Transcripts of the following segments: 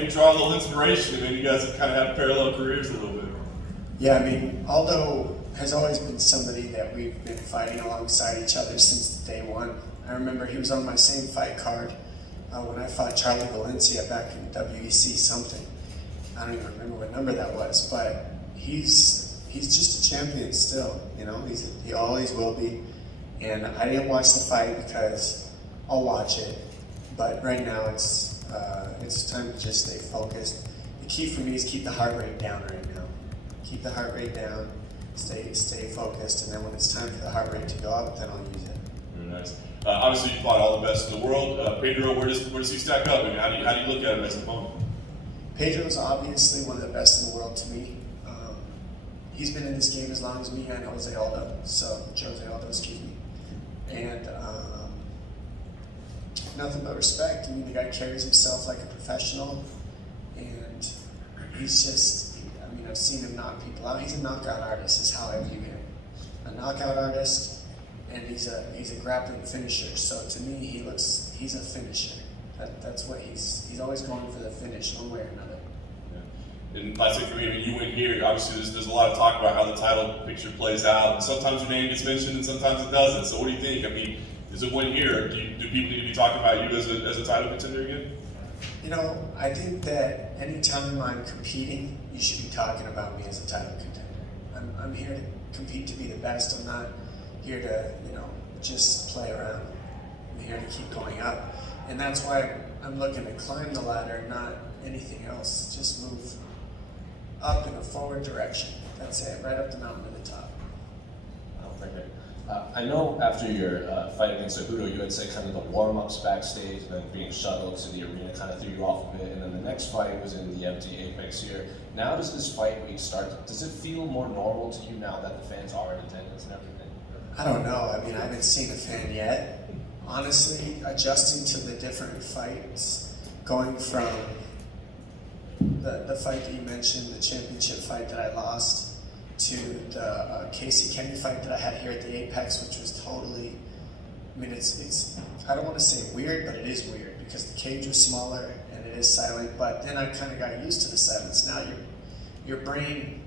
maybe draw a little inspiration, and then you guys kind of have parallel careers a little bit. Yeah, I mean, Aldo has always been somebody that we've been fighting alongside each other since day one. I remember he was on my same fight card when I fought Charlie Valencia back in WEC something. I don't even remember what number that was, but he's just a champion still. You know, he always will be. And I didn't watch the fight because I'll watch it, but right now it's time to just stay focused. The key for me is keep the heart rate down right now. Keep the heart rate down, stay focused, and then when it's time for the heart rate to go up, then I'll use it. Very nice. Obviously, you fought all the best in the world. Pedro, where does he stack up? I mean, how do you look at him as an opponent? Pedro's obviously one of the best in the world to me. He's been in this game as long as me and Jose Aldo, excuse me. And nothing but respect. I mean, the guy carries himself like a professional, and he's just, I mean, I've seen him knock people out. He's a knockout artist is how I view him. A knockout artist, and he's a grappling finisher. So to me, he's a finisher. That's what he's always going for the finish, one way or another. Yeah. And last thing for me, I mean, you win here. Obviously, there's a lot of talk about how the title picture plays out. And sometimes your name gets mentioned, and sometimes it doesn't. So what do you think? I mean, is it win here? Do people need to be talking about you as a title contender again? You know, I think that anytime I'm competing, you should be talking about me as a title contender. I'm here to compete to be the best. I'm not here to, just play around. I'm here to keep going up. And that's why I'm looking to climb the ladder, not anything else. Just move up in a forward direction. That's it, right up the mountain to the top. Oh, perfect. I know after your fight against Cejudo, you had said kind of the warm-ups backstage, and then being shuttled to the arena kind of threw you off a bit, and then the next fight was in the empty Apex here. Now does this fight week start? Does it feel more normal to you now that the fans are in attendance and everything? I don't know. I mean, I haven't seen a fan yet. Honestly, adjusting to the different fights, going from the fight that you mentioned, the championship fight that I lost, to the Casey Kenny fight that I had here at the Apex, which was totally, I mean, it's I don't want to say weird, but it is weird because the cage was smaller and it is silent, but then I kind of got used to the silence. Now your brain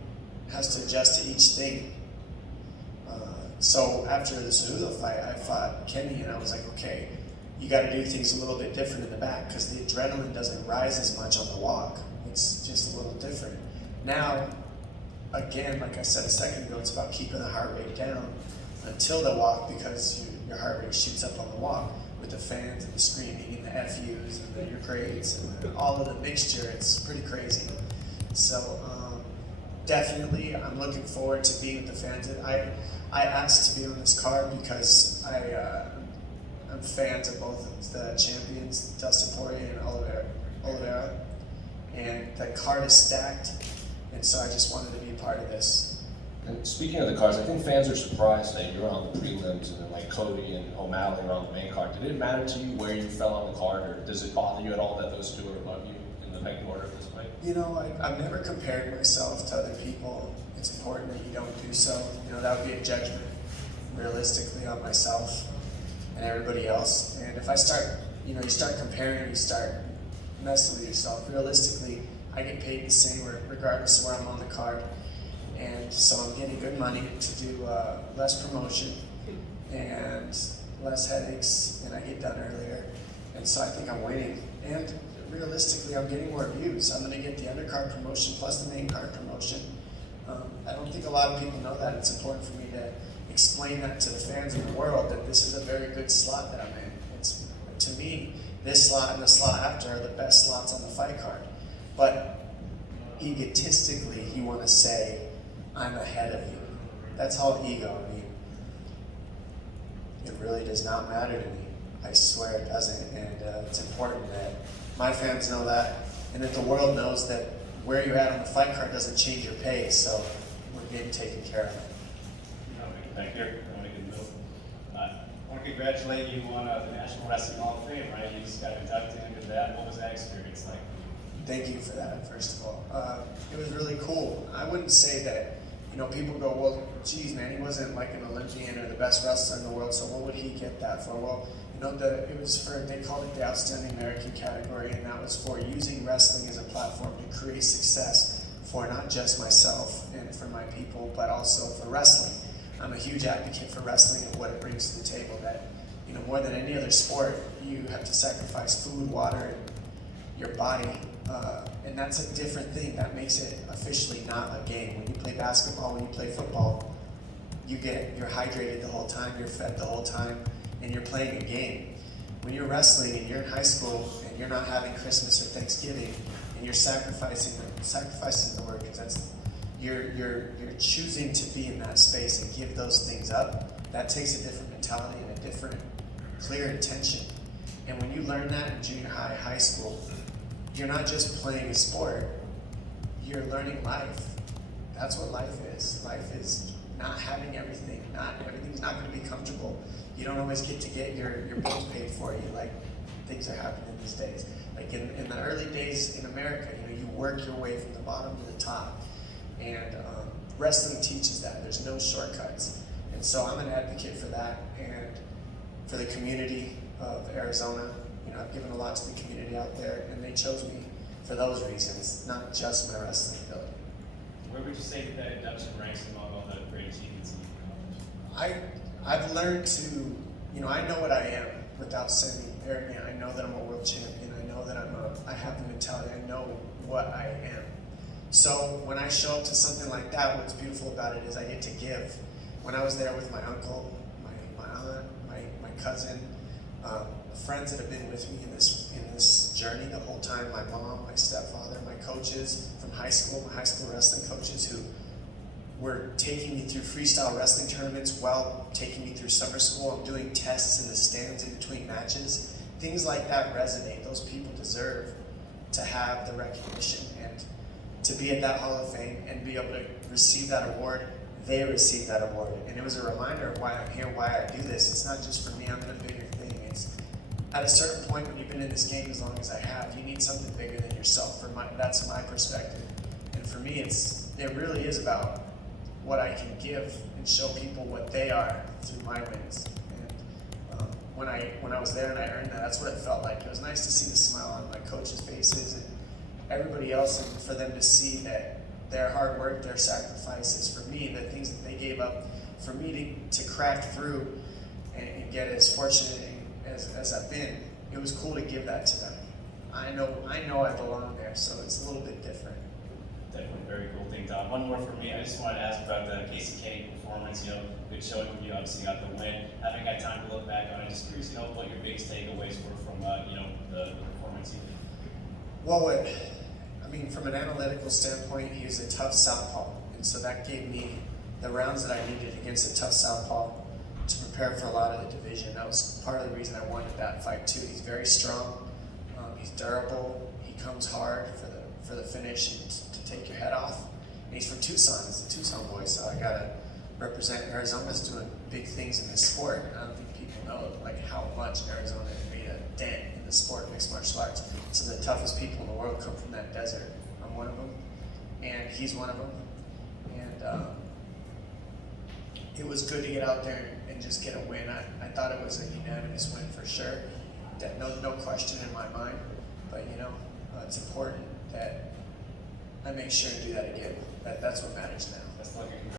has to adjust to each thing. So after the Cejudo fight, I fought Kenny and I was like, okay, you got to do things a little bit different in the back because the adrenaline doesn't rise as much on the walk. It's just a little different. Now, again, like I said a second ago, it's about keeping the heart rate down until the walk because your heart rate shoots up on the walk with the fans and the screaming and the FUs and your grades and all of the mixture. It's pretty crazy. So definitely, I'm looking forward to being with the fans. I asked to be on this card because I'm fans of both of the champions, Dustin Poirier and Oliveira, and the card is stacked, and so I just wanted to be a part of this. And speaking of the cards, I think fans are surprised that you're on the prelims and then like Cody and O'Malley are on the main card. Did it matter to you where you fell on the card, or does it bother you at all that those two are above you in the pecking order of this fight? You know, I've never compared myself to other people. It's important that you don't do so. That would be a judgment, realistically, on myself and everybody else. And if I start, you start comparing, you start messing with yourself. Realistically, I get paid the same regardless of where I'm on the card. And so I'm getting good money to do less promotion and less headaches, and I get done earlier. And so I think I'm winning. And realistically, I'm getting more views. I'm going to get the undercard promotion plus the main card promotion. I don't think a lot of people know that. It's important for me to explain that to the fans in the world that this is a very good slot that I'm in. It's, to me, this slot and the slot after are the best slots on the fight card. But egotistically, you want to say, I'm ahead of you. That's all ego. I mean, it really does not matter to me. I swear it doesn't. And it's important that my fans know that, and that the world knows that where you're at on the fight card doesn't change your pay, so we're getting taken care of. Thank you. I want to congratulate you on the National Wrestling Hall of Fame, right? You just got inducted into that. What was that experience like? Thank you for that, first of all. It was really cool. I wouldn't say that, people go, well, geez, man, he wasn't like an Olympian or the best wrestler in the world, so what would he get that for? Well, it was for, they called it the Outstanding American category, and that was for using wrestling as a create success for not just myself and for my people, but also for wrestling. I'm a huge advocate for wrestling and what it brings to the table, that, you know, more than any other sport, you have to sacrifice food, water, and your body, and that's a different thing. That makes it officially not a game. When you play basketball, when you play football, you're hydrated the whole time, you're fed the whole time, and you're playing a game. When you're wrestling and you're in high school and you're not having Christmas or Thanksgiving, and you're sacrificing the word, because that's you're choosing to be in that space and give those things up. That takes a different mentality and a different, clear intention. And when you learn that in junior high, high school, you're not just playing a sport, you're learning life. That's what life is. Life is not having everything. Everything's not going to be comfortable. You don't always get to get your bills paid for you like things are happening these days. Like in the early days in America, you know, you work your way from the bottom to the top. And wrestling teaches that. There's no shortcuts. And so I'm an advocate for that and for the community of Arizona. You know, I've given a lot to the community out there, and they chose me for those reasons, not just my wrestling ability. Where would you say that induction ranks among all the great achievements you've accomplished? I've learned to, you know, I know what I am without saying arrogant. I know that I'm a world champion. I know that I have the mentality. I know what I am. So when I show up to something like that, what's beautiful about it is I get to give. When I was there with my uncle, my aunt, my cousin, friends that have been with me in this journey the whole time, my mom, my stepfather, my coaches from high school, my high school wrestling coaches who were taking me through freestyle wrestling tournaments while taking me through summer school. I'm doing tests in the stands in between matches. Things like that resonate. Those people deserve to have the recognition and to be at that Hall of Fame and be able to receive that award. They received that award, and it was a reminder of why I'm here, why I do this. It's not just for me. I'm in a bigger thing. It's at a certain point when you've been in this game as long as I have, you need something bigger than yourself. That's my perspective, and for me, it really is about what I can give and show people what they are through my wins. And when I was there and I earned that, that's what it felt like. It was nice to see the smile on my coaches' faces and everybody else, and for them to see that their hard work, their sacrifices, for me, the things that they gave up, for me to crack through and get as fortunate as I've been. It was cool to give that to them. I know I belong there, so it's a little bit different. Definitely a very cool thing, Tom. One more for me. I just wanted to ask about the Casey Kenny performance. You know, good showing. You obviously got the win. Having had time to look back on it, just curious to know what your biggest takeaways were from the performance. Well, from an analytical standpoint, he was a tough southpaw, and so that gave me the rounds that I needed against a tough southpaw to prepare for a lot of the division. That was part of the reason I wanted that fight too. He's very strong. He's durable. He comes hard for the finish and to take your head off. And he's from Tucson. He's a Tucson boy, so I gotta represent. Arizona's doing big things in this sport, and I don't think people know how much Arizona has made a dent in the sport of mixed martial arts. Some of the toughest people in the world come from that desert. I'm one of them, and he's one of them. And it was good to get out there and just get a win. I thought it was a unanimous win for sure. No question in my mind. But it's important that I make sure to do that again. That's what matters now. That's looking